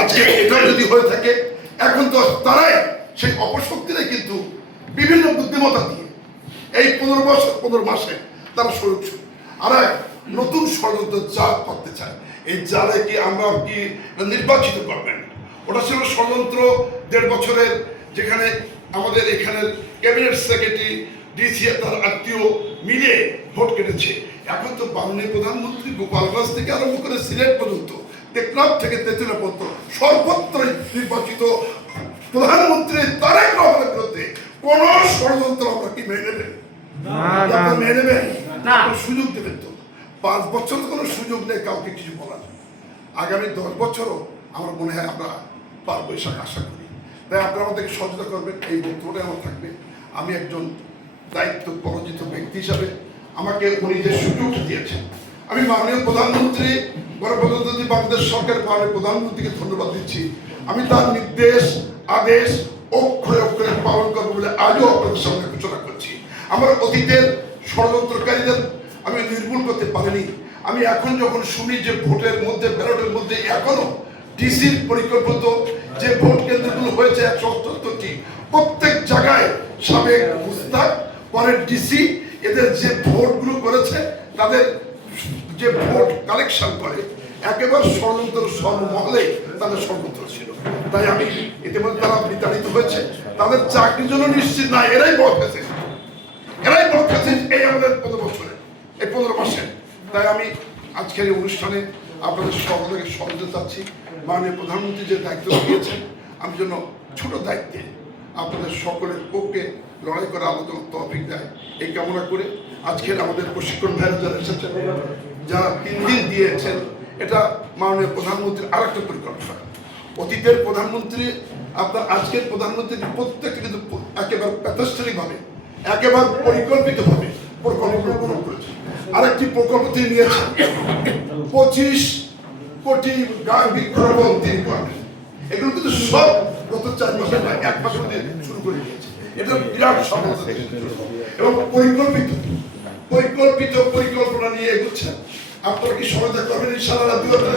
আজকে এটা যদি হয়ে থাকে, এখন তো তারাই সেই অপশক্তিরাই কিন্তু বিভিন্ন বুদ্ধিমত্তা দিয়ে এই 15 মাসে তারা শুরু আর এক নতুন ষড়যন্ত্র জাল করতে চায়। এই জালে কি আমরা কি নির্বাচিত করবেন? ওটা ছিল ষড়যন্ত্র 1.5 বছরের, যেখানে আমাদের এখানের ক্যাবিনেট সেক্রেটারি ডিসি তার আত্মীয় মিলে ভোট কেটেছে। এখন তো মাননীয় প্রধানমন্ত্রী গোপালগঞ্জ থেকে আরম্ভ করে সিলেট পর্যন্ত, টেকনাফ থেকে তেঁতুলিয়া পর্যন্ত সর্বত্রই নির্বাচিত প্রধানমন্ত্রী তারেক রহমানের বিরুদ্ধে কোন ষড়যন্ত্র আমরা কি মেনে নেবেন? মেনে নেবেন না? সুযোগ দেবেন তো? 5 বছর কোনো সুযোগ নেই কাউকে কিছু বলার। আগামী 10 বছরও আমার মনে হয় আমরা পারবো, আশা করি। তাই আপনারা আমাদেরকে সহযোগিতা করবেন। এই বক্তব্যটা আমার থাকবে। আমি একজন দায়িত্ব পরাজিত ব্যক্তি হিসাবে আমাকে উনি যে সুযোগটা দিয়েছেন, আমি মাননীয় প্রধানমন্ত্রী গণপ্রজাতন্ত্রী বাংলাদেশ সরকারের মাননীয় প্রধানমন্ত্রীকে ধন্যবাদ দিচ্ছি। আমি তার নির্দেশ আদেশ অক্ষরে অক্ষরে পালন করবো বলে আজও আপনাদের সামনে ঘোষণা করছি। আমার অতীতের ষড়যন্ত্রকারীদের আমি নির্মূল করতে পারিনি। আমি এখন যখন শুনি যে ভোটের মধ্যে ব্যালটের মধ্যে এখনো ডিসির পরিকল্পিত যে ভোট কেন্দ্রগুলো হয়েছে 178টি, প্রত্যেক জায়গায় সাবেক মুস্তাক পরের ডিসি এদের যে ভোটগুলো করেছে, তাদের যে ভোট কালেকশন করে একেবারে ষড়যন্ত্র সর্বমহলে তাদের ষড়যন্ত্র ছিল। তাই আমি ইতিমধ্যে তারা বিতাড়িত হয়েছে, তাদের চাকরির জন্য নিশ্চিত না, এরাই ভোট পেয়েছে, এই আমাদের 15 বছরে, এই 15 মাসে। তাই আমি আজকের এই অনুষ্ঠানে আপনাদের সকলকে সহযোগিতা চাচ্ছি। মাননীয় প্রধানমন্ত্রী যে দায়িত্ব দিয়েছেন, আমি জন্য ছোট দায়িত্বে আপনাদের সকলের পক্ষে লড়াই করে আলোচনা তৌফিক দেয় এই কামনা করে আজকের আমাদের প্রশিক্ষণ ভাইরা যারা এসেছেন, যারা 3 দিন দিয়েছেন, এটা মাননীয় প্রধানমন্ত্রীর আরেকটা পরিকল্পনা। অতীতের প্রধানমন্ত্রী আপনার আজকের প্রধানমন্ত্রী প্রত্যেকটা কিন্তু একেবারে প্রাতিষ্ঠানিকভাবে একেবারে পরিকল্পিতভাবে প্রকল্প গ্রহণ করেছে। আরেকটি প্রকল্প তিনি নিয়েছেন, 25 কোটি গাছ বৃক্ষরোপণ তিনি করবেন। এগুলো কিন্তু সব গত 4 মাসে 1 মাসের মধ্যে শুরু করে দিয়েছে। এটা বিরাট সফলতা এবং পরিকল্পনা নিয়ে এগোচ্ছেন। আপনারা কি সহায়তা করবেন? ইনশাআল্লাহ ধন্যবাদ।